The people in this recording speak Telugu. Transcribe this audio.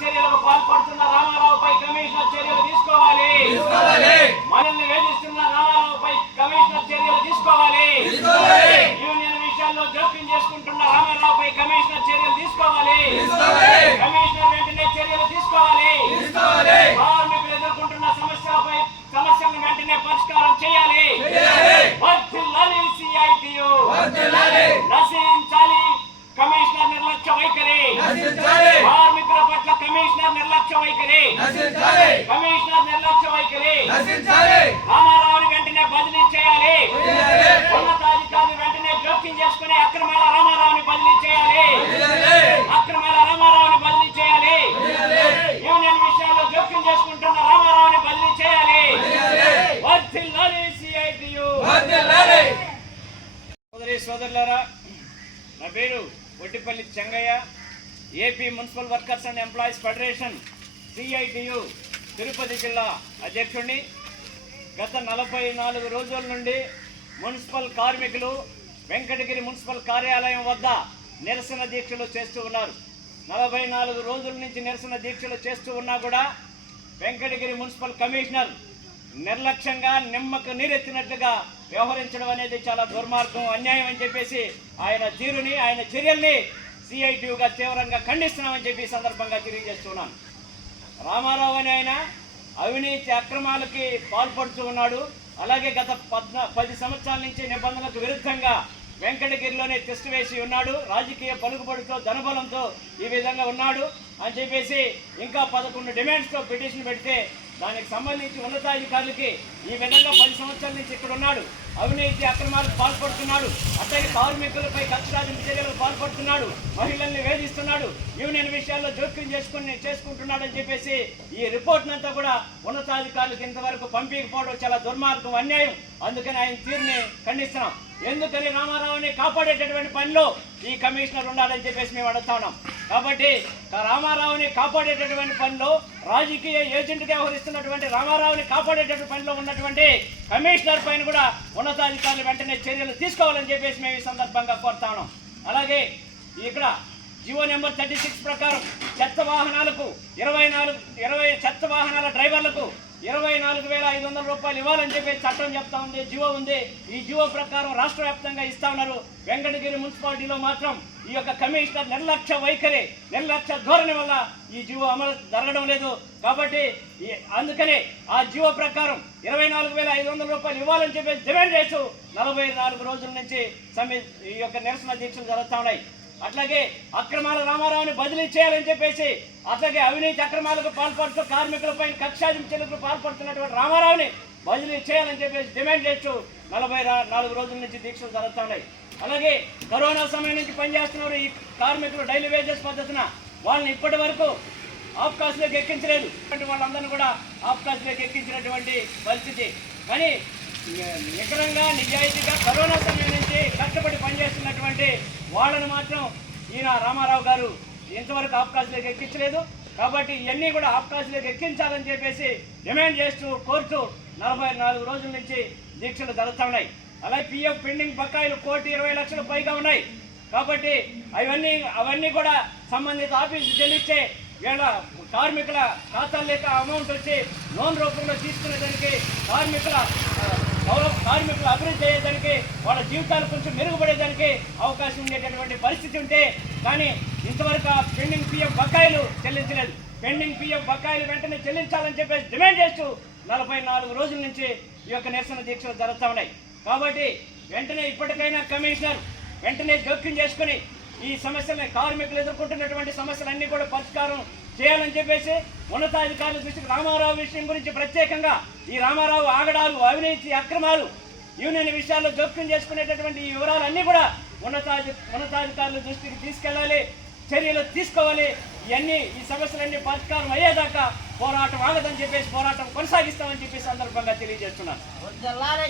చర్యలకు పాల్పడుతున్న రామారావుపై కమిషనర్ చర్యలు తీసుకోవాలి. మనల్ని వేధిస్తున్న రామారావుపై కమిషనర్ చర్యలు తీసుకోవాలి. యూనియన్ విషయాల్లో జోక్యం చేసుకుంటున్న రామారావుపై కమిషనర్ చర్యలు తీసుకోవాలి. కమిషనర్ వెంటనే చర్యలు తీసుకోవాలి. కార్మికులు ఎదుర్కొంటున్న సమస్యలను వెంటనే పరిష్కారం చేయాలి. వర్ధిల్లాలి సిఐటియు, నశించాలి కమిషనర్ నిర్లక్ష్య వైఖరి, కార్మికుల పట్ల కమిషనర్ నిర్లక్ష్య వైఖరి, కమిషనర్ నిర్లక్ష్య వైఖరి. రామారావుని వెంటనే బదిలీ చేయాలి. ఉన్నతాధికారులు వెంటనే జోక్యం చేసుకుని అక్రమాల రామారావుని బదిలీ చేయాలి. అక్రమాల రామారావుని బదిలీ చేయాలి. యూనియన్ విషయాల్లో జోక్యం చేసుకుంటున్న రామారావుని బదిలీ చేయాలి. వర్ధిల్లాలి సిఐటియు. సోదరులారా, నా పేరు Ottipalli Chengaiah, AP municipal workers and employees federation CITU Tirupati జిల్లా అధ్యక్షుడిని. గత 44 రోజుల నుండి మున్సిపల్ కార్మికులు వెంకటగిరి మున్సిపల్ కార్యాలయం వద్ద నిరసన దీక్షలు చేస్తూ ఉన్నారు. 44 రోజుల నుంచి నిరసన దీక్షలు చేస్తూ ఉన్నా కూడా వెంకటగిరి మున్సిపల్ కమిషనర్ నిర్లక్ష్యంగా నిమ్మకు నీరెత్తినట్లుగా వ్యవహరించడం అనేది చాలా దుర్మార్గం, అన్యాయం అని చెప్పేసి ఆయన తీరుని, ఆయన చర్యల్ని సిఐటియుగా తీవ్రంగా ఖండిస్తున్నామని చెప్పి సందర్భంగా తెలియజేస్తున్నాను. రామారావు అని ఆయన అవినీతి అక్రమాలకి పాల్పడుతూ ఉన్నాడు. అలాగే గత 10 సంవత్సరాల నుంచి నిబంధనలకు విరుద్ధంగా వెంకటగిరిలోనే టెస్ట్ వేసి ఉన్నాడు. రాజకీయ పలుకుబడితో ధనబలంతో ఈ విధంగా ఉన్నాడు అని చెప్పేసి ఇంకా 11 డిమాండ్స్తో పిటిషన్ పెడితే దానికి సంబంధించి ఉన్నతాధికారులకి ఈ విధంగా 10 సంవత్సరాల నుంచి ఇక్కడ ఉన్నాడు, అవినీతి అక్రమాలకు పాల్పడుతున్నాడు, అట్లాగే కార్మికులపై కక్షాదింపు చర్యలకు పాల్పడుతున్నాడు, మహిళల్ని వేధిస్తున్నాడు, యూనియన్ విషయాల్లో జోక్యం చేసుకుంటున్నాడు అని చెప్పేసి ఈ రిపోర్ట్ అంతా కూడా ఉన్నతాధికారులకు ఇంతవరకు పంపించకపోవడం చాలా దుర్మార్గం, అన్యాయం. అందుకని ఆయన తీరుని ఖండిస్తున్నాం. ఎందుకని రామారావుని కాపాడేటటువంటి పనిలో ఈ కమిషనర్ ఉండాలని చెప్పేసి మేము అడుగుతా ఉన్నాం. కాబట్టి రామారావుని కాపాడేటటువంటి పనిలో రాజకీయ ఏజెంట్గా వ్యవహరిస్తున్నటువంటి రామారావుని కాపాడేటటువంటి పనిలో ఉన్నటువంటి కమిషనర్ పైన కూడా ఉన్నతాధికారులు వెంటనే చర్యలు తీసుకోవాలని చెప్పేసి మేము ఈ సందర్భంగా కోరుతా ఉన్నాం. అలాగే ఇక్కడ జీవో నెంబర్ 36 ప్రకారం చెత్త వాహనాలకు 20 చెత్త వాహనాల డ్రైవర్లకు 24,500 రూపాయలు ఇవ్వాలని చెప్పి చట్టం చెప్తా ఉంది, జీవో ఉంది. ఈ జీవో ప్రకారం రాష్ట్ర వ్యాప్తంగా ఇస్తా ఉన్నారు. వెంకటగిరి మున్సిపాలిటీలో మాత్రం ఈ యొక్క కమిషనర్ నిర్లక్ష్య వైఖరి, నిర్లక్ష్య ధోరణి వల్ల ఈ జీవో అమలు జరగడం లేదు. కాబట్టి అందుకనే ఆ జీవో ప్రకారం 24,500 రూపాయలు ఇవ్వాలని చెప్పి డిమాండ్ చేస్తూ 44 రోజుల నుంచి ఈ యొక్క నిరసన దీక్షలు జరుగుతూ ఉన్నాయి. అట్లాగే అక్రమాల రామారావుని బదిలీ చేయాలని చెప్పేసి, అట్లాగే అవినీతి అక్రమాలకు పాల్పడుతూ కార్మికులపై కక్షాదింపు చర్యలకు పాల్పడుతున్నటువంటి రామారావుని బదిలీ చేయాలని చెప్పేసి డిమాండ్ చేస్తూ 44 రోజుల నుంచి దీక్షలు జరుగుతున్నాయి. అలాగే కరోనా సమయం నుంచి పనిచేస్తున్నారు ఈ కార్మికులు డైలీ వేజెస్ పద్ధతిన వాళ్ళని ఇప్పటి వరకు ఆఫ్కాస్లోకి ఎక్కించలేదు. వాళ్ళందరినీ కూడా ఆఫ్కాస్లోకి ఎక్కించినటువంటి పరిస్థితి. కానీ నికరంగా నిజాయితీగా కరోనా సమయం నుంచి కష్టపడి పనిచేస్తున్నటువంటి వాళ్ళను మాత్రం ఈయన రామారావు గారు ఇంతవరకు ఆఫ్కాస్లోకి ఎక్కించలేదు. కాబట్టి ఇవన్నీ కూడా ఆఫ్కాస్లోకి ఎక్కించాలని చెప్పేసి డిమాండ్ చేస్తూ కోరుతూ 44 రోజుల నుంచి దీక్షలు జరుగుతున్నాయి. అలాగే పిఎఫ్ పెండింగ్ బకాయిలు 1,20,00,000 పైగా ఉన్నాయి. కాబట్టి అవన్నీ కూడా సంబంధిత ఆఫీసు చెల్లిస్తే వీళ్ళ కార్మికుల ఖాతాల లేక అమౌంట్ వచ్చి లోన్ రూపంలో తీసుకునేదానికి కార్మికుల అభివృద్ధి అయ్యేదానికి వాళ్ళ జీవితాలు కొంచెం మెరుగుపడేదానికి అవకాశం ఉండేటటువంటి పరిస్థితి ఉంటే, కానీ ఇంతవరకు ఆ పెండింగ్ పిఎఫ్ బకాయిలు చెల్లించలేదు. పెండింగ్ పిఎఫ్ బకాయిలు వెంటనే చెల్లించాలని చెప్పేసి డిమాండ్ చేస్తూ 44 రోజుల నుంచి ఈ యొక్క నిరసన దీక్షలు జరుగుతూ ఉన్నాయి. కాబట్టి వెంటనే ఇప్పటికైనా కమిషనర్ వెంటనే జోక్యం చేసుకుని ఈ సమస్యలని, కార్మికులు ఎదుర్కొంటున్నటువంటి సమస్యలన్నీ కూడా పరిష్కారం చేయాలని చెప్పేసి ఉన్నతాధికారుల దృష్టికి రామారావు విషయం గురించి ప్రత్యేకంగా ఈ రామారావు ఆగడాలు, అవినీతి అక్రమాలు, యూనియన్ విషయాల్లో జోక్యం చేసుకునేటటువంటి ఈ వివరాలన్నీ కూడా ఉన్నతాధికారుల దృష్టికి తీసుకెళ్లాలి, చర్యలు తీసుకోవాలి. ఈ సమస్యలన్నీ పరిష్కారం అయ్యేదాకా పోరాటం ఆగదని చెప్పేసి పోరాటం కొనసాగిస్తామని చెప్పి సందర్భంగా తెలియజేస్తున్నాను. వర్ధిల్లాలి